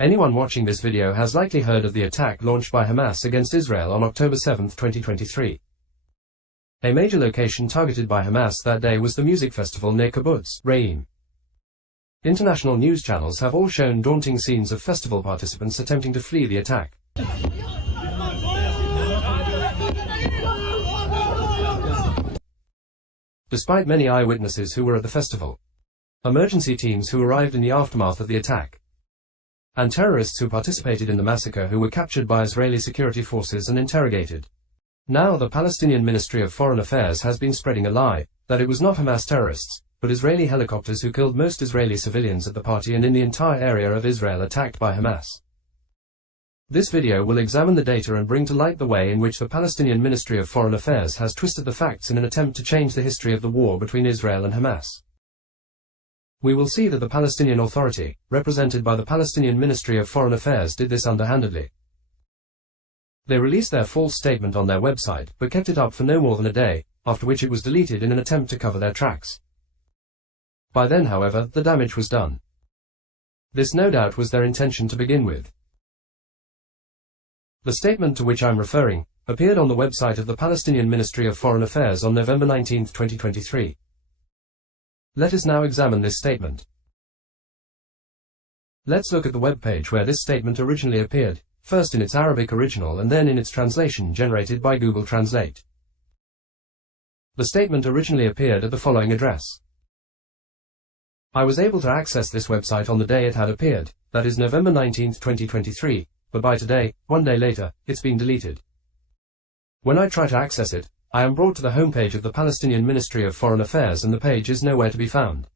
Anyone watching this video has likely heard of the attack launched by Hamas against Israel on October 7, 2023. A major location targeted by Hamas that day was the music festival near Kibbutz Re'im. International news channels have all shown daunting scenes of festival participants attempting to flee the attack. Despite many eyewitnesses who were at the festival, emergency teams who arrived in the aftermath of the attack, and terrorists who participated in the massacre who were captured by Israeli security forces and interrogated. Now the Palestinian Ministry of Foreign Affairs has been spreading a lie, that it was not Hamas terrorists, but Israeli helicopters who killed most Israeli civilians at the party and in the entire area of Israel attacked by Hamas. This video will examine the data and bring to light the way in which the Palestinian Ministry of Foreign Affairs has twisted the facts in an attempt to change the history of the war between Israel and Hamas. We will see that the Palestinian Authority, represented by the Palestinian Ministry of Foreign Affairs, did this underhandedly. They released their false statement on their website, but kept it up for no more than a day, after which it was deleted in an attempt to cover their tracks. By then, however, the damage was done. This no doubt was their intention to begin with. The statement to which I'm referring appeared on the website of the Palestinian Ministry of Foreign Affairs on November 19, 2023. Let us now examine this statement. Let's look at the web page where this statement originally appeared, first in its Arabic original and then in its translation generated by Google Translate. The statement originally appeared at the following address. I was able to access this website on the day it had appeared, that is November 19, 2023, but by today, one day later, it's been deleted. When I try to access it, I am brought to the homepage of the Palestinian Ministry of Foreign Affairs and the page is nowhere to be found.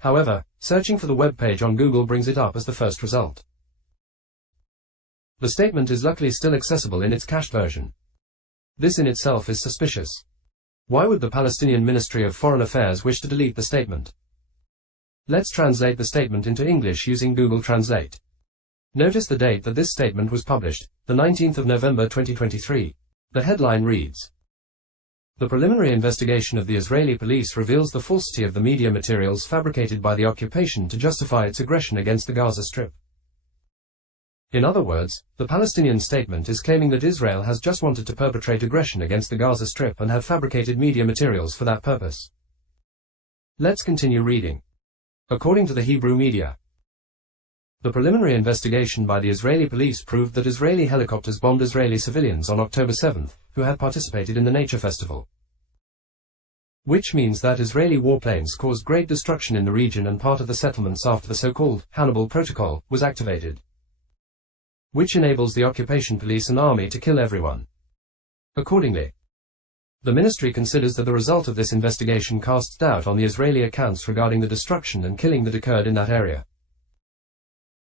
However, searching for the web page on Google brings it up as the first result. The statement is luckily still accessible in its cached version. This in itself is suspicious. Why would the Palestinian Ministry of Foreign Affairs wish to delete the statement? Let's translate the statement into English using Google Translate. Notice the date that this statement was published, the 19th of November 2023. The headline reads, "The preliminary investigation of the Israeli police reveals the falsity of the media materials fabricated by the occupation to justify its aggression against the Gaza Strip." In other words, the Palestinian statement is claiming that Israel has just wanted to perpetrate aggression against the Gaza Strip and had fabricated media materials for that purpose. Let's continue reading. According to the Hebrew media, the preliminary investigation by the Israeli police proved that Israeli helicopters bombed Israeli civilians on October 7, who had participated in the nature festival. Which means that Israeli warplanes caused great destruction in the region and part of the settlements after the so-called Hannibal Protocol was activated, which enables the occupation police and army to kill everyone. Accordingly, the ministry considers that the result of this investigation casts doubt on the Israeli accounts regarding the destruction and killing that occurred in that area,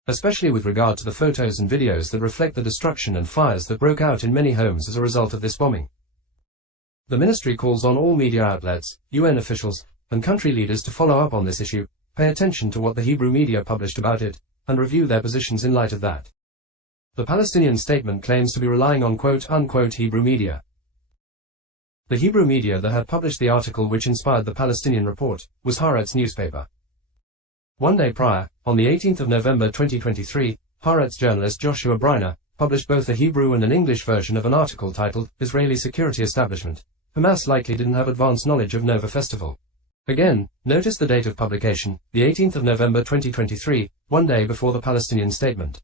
especially with regard to the photos and videos that reflect the destruction and fires that broke out in many homes as a result of this bombing. The ministry calls on all media outlets, UN officials, and country leaders to follow up on this issue, pay attention to what the Hebrew media published about it, and review their positions in light of that. The Palestinian statement claims to be relying on quote-unquote Hebrew media. The Hebrew media that had published the article which inspired the Palestinian report was Haaretz newspaper. One day prior, on the 18th of November 2023, Haaretz journalist Joshua Briner published both a Hebrew and an English version of an article titled, "Israeli Security Establishment. Hamas likely didn't have advanced knowledge of Nove Festival." Again, notice the date of publication, the 18th of November 2023, one day before the Palestinian statement.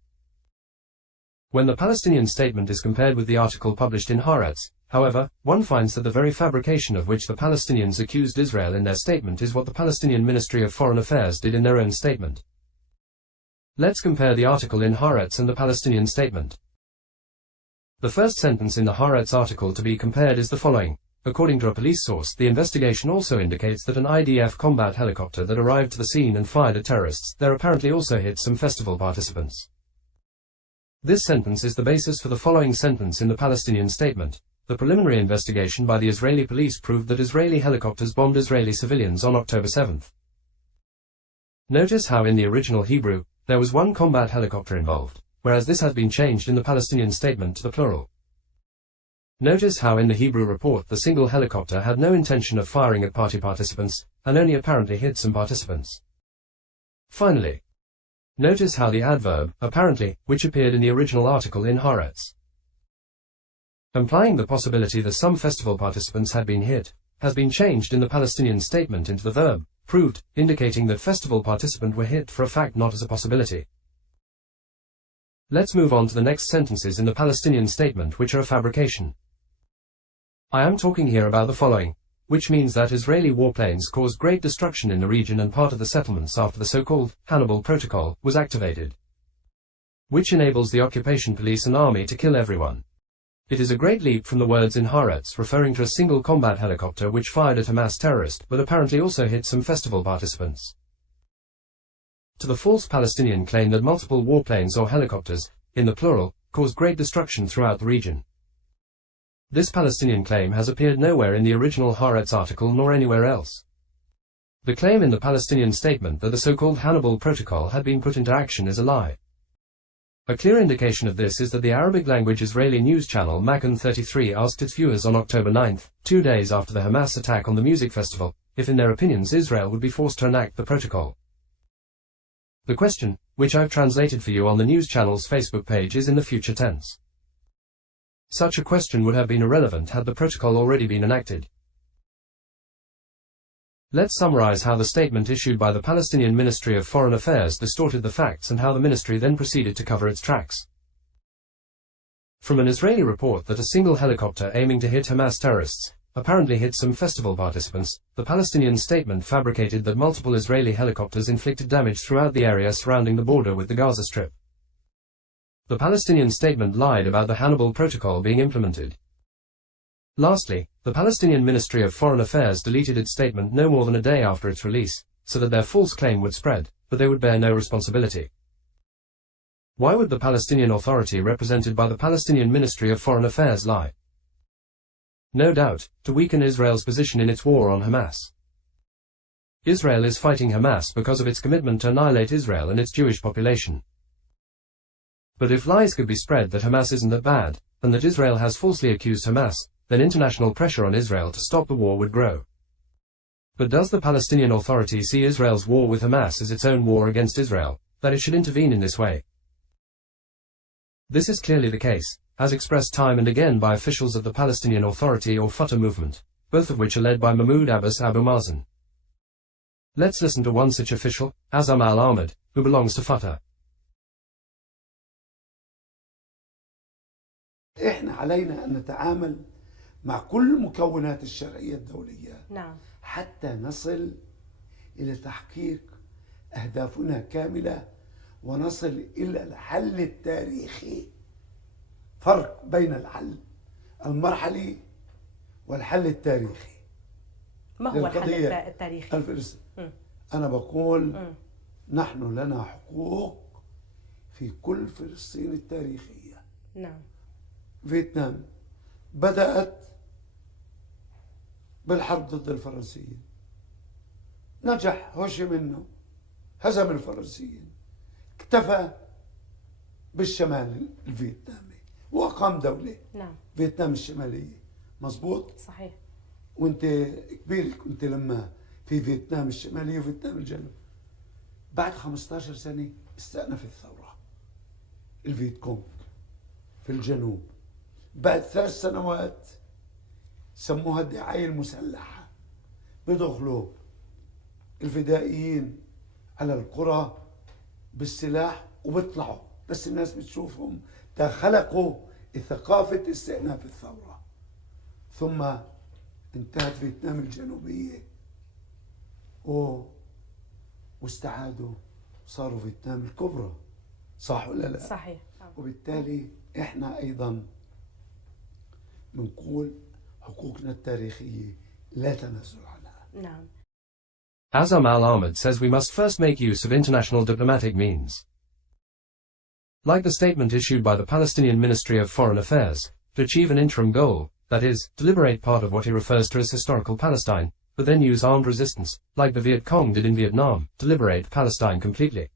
When the Palestinian statement is compared with the article published in Haaretz, however, one finds that the very fabrication of which the Palestinians accused Israel in their statement is what the Palestinian Ministry of Foreign Affairs did in their own statement. Let's compare the article in Haaretz and the Palestinian statement. The first sentence in the Haaretz article to be compared is the following. According to a police source, the investigation also indicates that an IDF combat helicopter that arrived to the scene and fired at terrorists there apparently also hit some festival participants. This sentence is the basis for the following sentence in the Palestinian statement. The preliminary investigation by the Israeli police proved that Israeli helicopters bombed Israeli civilians on October 7. Notice how in the original Hebrew, there was one combat helicopter involved, whereas this has been changed in the Palestinian statement to the plural. Notice how in the Hebrew report the single helicopter had no intention of firing at party participants, and only apparently hit some participants. Finally, Notice how the adverb, apparently, which appeared in the original article in Haaretz, implying the possibility that some festival participants had been hit, has been changed in the Palestinian statement into the verb, proved, indicating that festival participants were hit for a fact, not as a possibility. Let's move on to the next sentences in the Palestinian statement, which are a fabrication. I am talking here about the following, which means that Israeli warplanes caused great destruction in the region and part of the settlements after the so-called Hannibal Protocol was activated, which enables the occupation police and army to kill everyone. It is a great leap from the words in Haaretz referring to a single combat helicopter which fired at Hamas terrorists but apparently also hit some festival participants, to the false Palestinian claim that multiple warplanes or helicopters, in the plural, caused great destruction throughout the region. This Palestinian claim has appeared nowhere in the original Haaretz article nor anywhere else. The claim in the Palestinian statement that the so-called Hannibal Protocol had been put into action is a lie. A clear indication of this is that the Arabic-language Israeli news channel Makan 33 asked its viewers on October 9, 2 days after the Hamas attack on the music festival, if in their opinions Israel would be forced to enact the protocol. The question, which I've translated for you on the news channel's Facebook page, is in the future tense. Such a question would have been irrelevant had the protocol already been enacted. Let's summarize how the statement issued by the Palestinian Ministry of Foreign Affairs distorted the facts and how the ministry then proceeded to cover its tracks. From an Israeli report that a single helicopter aiming to hit Hamas terrorists apparently hit some festival participants, the Palestinian statement fabricated that multiple Israeli helicopters inflicted damage throughout the area surrounding the border with the Gaza Strip. The Palestinian statement lied about the Hannibal Protocol being implemented. Lastly, the Palestinian Ministry of Foreign Affairs deleted its statement no more than a day after its release, so that their false claim would spread, but they would bear no responsibility. Why would the Palestinian Authority represented by the Palestinian Ministry of Foreign Affairs lie? No doubt, to weaken Israel's position in its war on Hamas. Israel is fighting Hamas because of its commitment to annihilate Israel and its Jewish population. But if lies could be spread that Hamas isn't that bad, and that Israel has falsely accused Hamas, then international pressure on Israel to stop the war would grow. But does the Palestinian Authority see Israel's war with Hamas as its own war against Israel, that it should intervene in this way? This is clearly the case, as expressed time and again by officials of the Palestinian Authority or Fatah movement, both of which are led by Mahmoud Abbas Abu Mazen. Let's listen to one such official, Azam al-Ahmad, who belongs to Fatah. إحنا علينا أن نتعامل مع كل مكونات الشرعية الدولية حتى نصل إلى تحقيق أهدافنا كاملة ونصل إلى الحل التاريخي. فرق بين الحل المرحلي والحل التاريخي. ما هو الحل التاريخي؟ الفلسطيني. أنا بقول نحن لنا حقوق في كل فلسطين التاريخية. نعم. فيتنام بدأت بالحرب ضد الفرنسيين، نجح هوشي منه، هزم الفرنسيين، اكتفى بالشمال الفيتنامي وأقام دولة. نعم. فيتنام الشمالية. مظبوط؟ صحيح. وانت كبير كنت لما في فيتنام الشمالية وفيتنام الجنوب. بعد 15 سنة استأنف الثورة الفيت كونغ في الجنوب. بعد 3 سنوات سموها الدعاية المسلحة، بيدخلوا الفدائيين على القرى بالسلاح وبيطلعوا بس الناس بتشوفهم، خلقوا ثقافة استئناف الثورة. ثم انتهت فيتنام الجنوبية واستعادوا صاروا فيتنام الكبرى. صح ولا لا؟ صحيح. وبالتالي احنا ايضا بنقول حقوقنا التاريخية لا تنازل عنها. نعم. Azam al-Ahmad says we must first make use of international diplomatic means. Like the statement issued by the Palestinian Ministry of Foreign Affairs, to achieve an interim goal, that is, to liberate part of what he refers to as historical Palestine, but then use armed resistance, like the Viet Cong did in Vietnam, to liberate Palestine completely.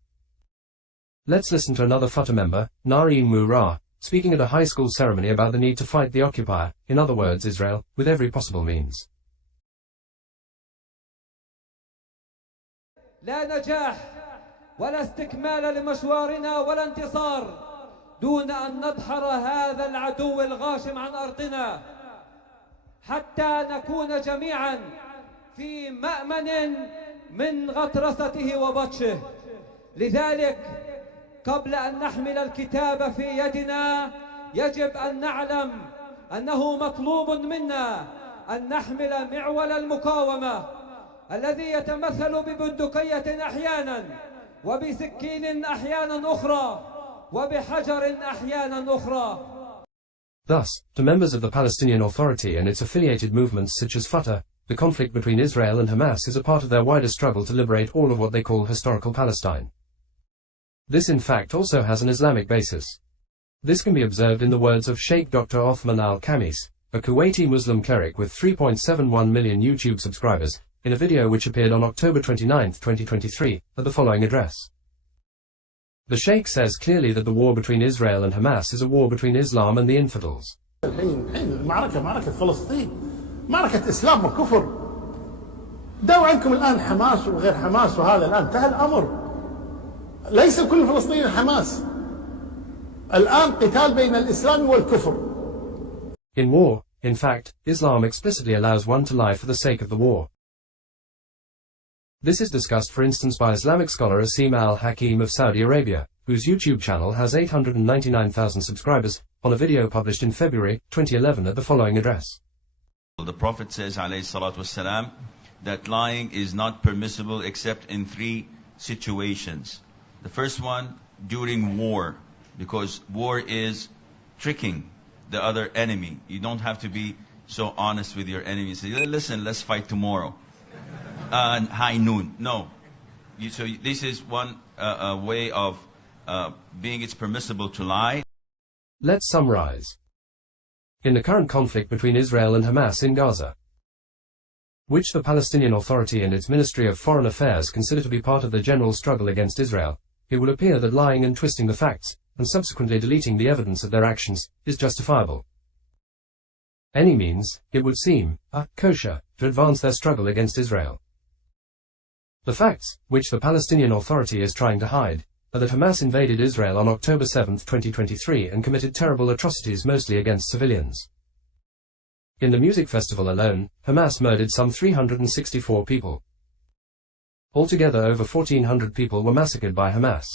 Let's listen to another Fatah member, Nareen Murrah, speaking at a high school ceremony about the need to fight the occupier, in other words Israel, with every possible means. لا نجاح ولا استكمال لمشوارنا ولا انتصار دون أن ندحر هذا العدو الغاشم عن أرضنا، حتى نكون جميعا في مأمن من غطرسته وبطشه. لذلك قبل أن نحمل الكتاب في يدنا يجب أن نعلم أنه مطلوب منا أن نحمل معول المقاومة الذي يتمثل ببندقية أحيانا وبسكين أحيانا أخرى وبحجر أحيانا أخرى. Thus, to members of the Palestinian Authority and its affiliated movements such as Fatah, the conflict between Israel and Hamas is a part of their wider struggle to liberate all of what they call historical Palestine. This in fact also has an Islamic basis. This can be observed in the words of Sheikh Dr. Othman al-Khamis, a Kuwaiti Muslim cleric with 3.71 million YouTube subscribers, in a video which appeared on October 29, 2023, at the following address. The Sheikh says clearly that the war between Israel and Hamas is a war between Islam and the infidels. الحين معركة فلسطين، معركة إسلام وكفر. دعوا عنكم الآن حماس وغير حماس، وهذا الآن انتهى الأمر. ليس كل فلسطين حماس. الآن قتال بين الإسلام والكفر. In war, in fact, Islam explicitly allows one to lie for the sake of the war. This is discussed for instance by Islamic scholar Asim al-Hakim of Saudi Arabia, whose YouTube channel has 899,000 subscribers, on a video published in February 2011 at the following address. The Prophet says, alayhi salatu wassalam, that lying is not permissible except in 3 situations. The first one, during war, because war is tricking the other enemy. You don't have to be so honest with your enemy. Say, listen, let's fight tomorrow. High noon. No. So this is one way of being it's permissible to lie. Let's summarize. In the current conflict between Israel and Hamas in Gaza, which the Palestinian Authority and its Ministry of Foreign Affairs consider to be part of the general struggle against Israel, it will appear that lying and twisting the facts, and subsequently deleting the evidence of their actions, is justifiable. Any means, it would seem, are kosher to advance their struggle against Israel. The facts, which the Palestinian Authority is trying to hide, are that Hamas invaded Israel on October 7, 2023 and committed terrible atrocities mostly against civilians. In the music festival alone, Hamas murdered some 364 people. Altogether over 1,400 people were massacred by Hamas.